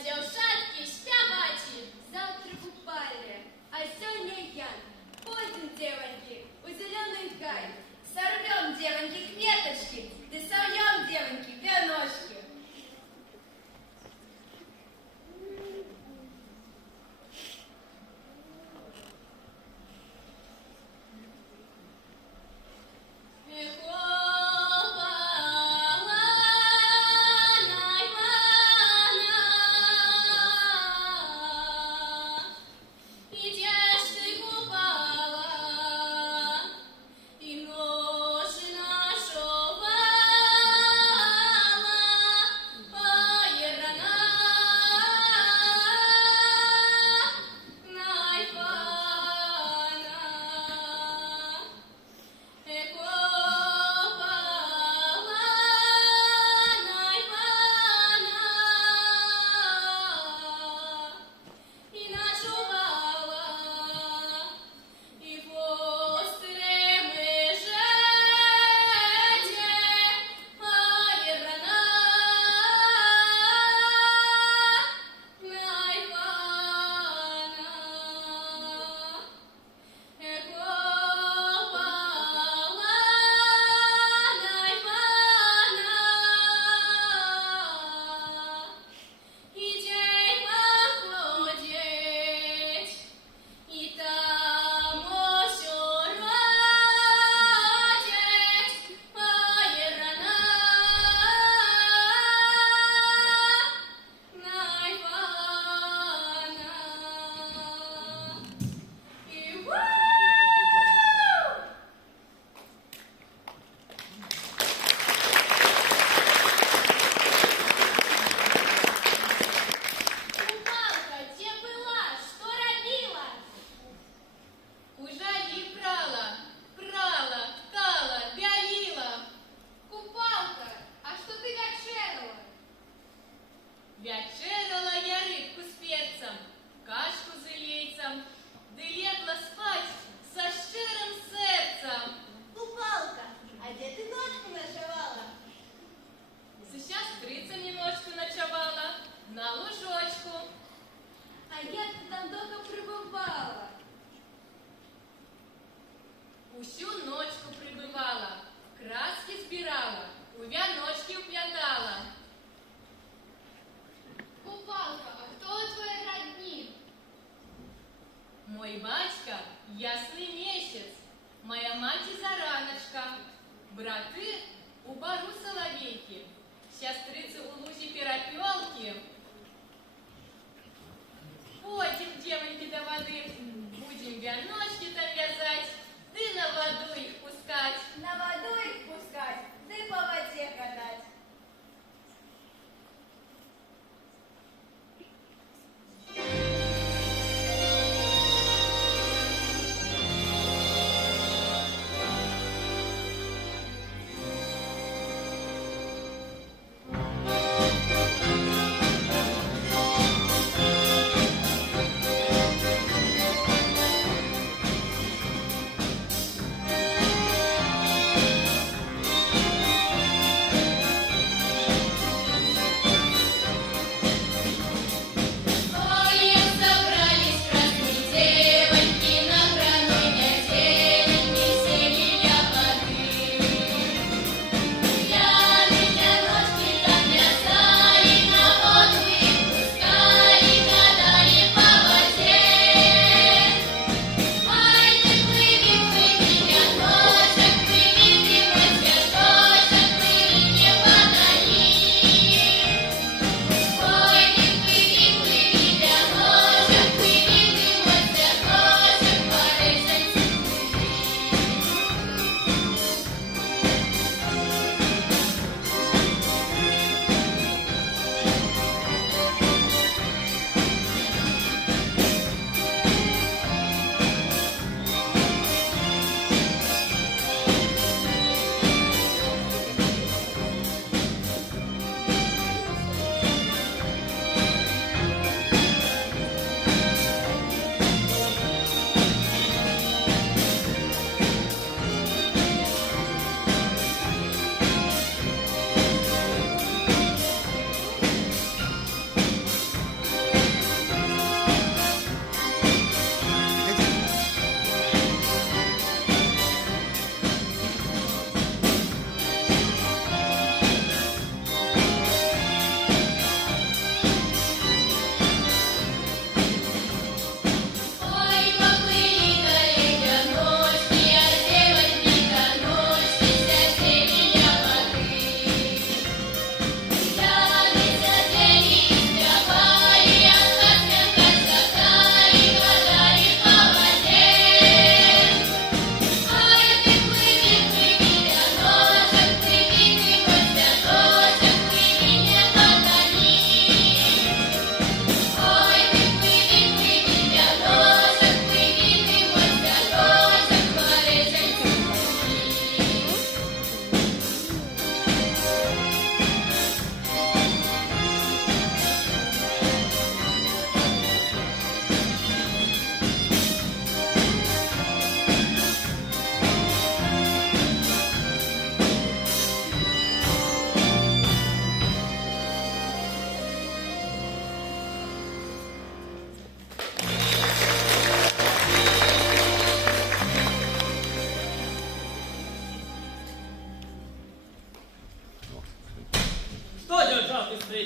дзяўчаткі спяваці. Завтра купальня, а сегодня ян. Пойдем, девоньки, у зеленый гай. Сорвем, девоньки, кветочки, да сольем, девоньки, веношки. Вячерала я рыбку с перцем, кашку з яйцем, да легла спать со щирым сердцем. Купалка, а где ты ночку ночевала? С сестрицей немножко ночевала на лужочку. А я-то там долго пребывала. Усю ночку прибывала, краски збирала, у вяночки уплетала. Купалка, а кто твои родни? Мой батька — ясный месяц, моя мать — зараночка, браты — у бару соловейки, сестрицы у лузи перепелки. Пойдем, девоньки, до воды, будем вяночки там вязать, да на воду их пускать. На воду их пускать, да и по воде катать.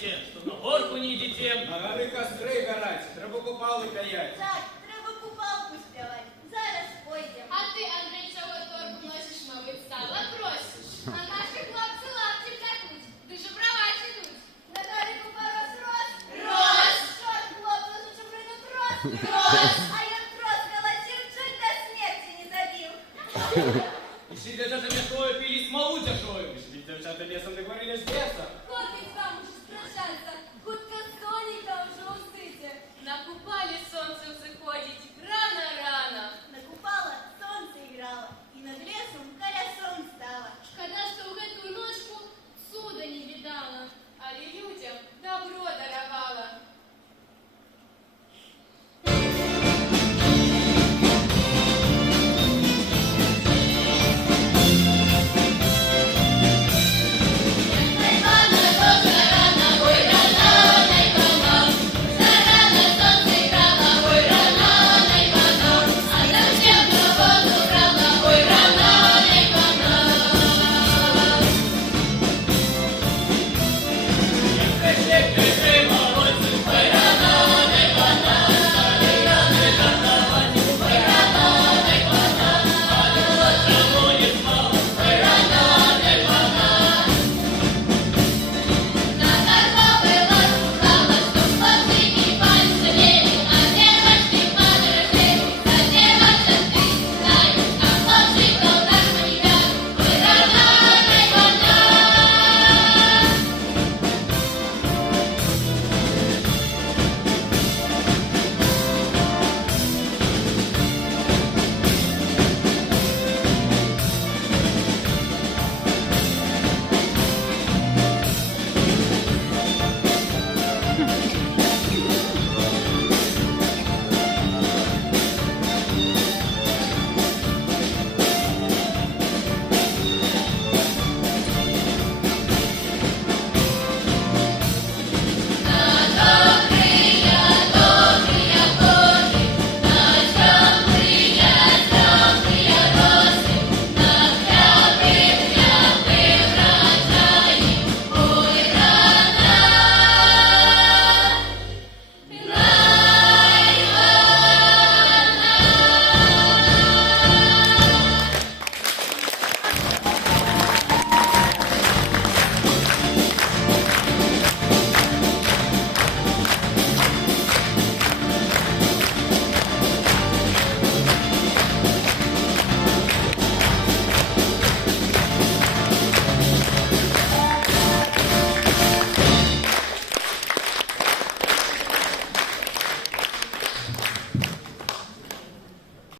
ходите, что на горку не идите. На гори костри горать, треба купали каять. Так, треба купалку співати. Зараз пойдем. А ти, Андрій, чого торбу носиш, мабуть, сала просиш? А наші хлопці лапті втекуть, дуже права ідуть. На Гарику порос рос. Рос! Чорт, хлопцю, що прийдуть рос. Рос! А я трос колотил, чуть до смерти не забил. Пішли дівчата м'якою, пили смолу тяжою. Пішли дівчата лісом, не говорили з леса. Хлопець вам уже спрощаться.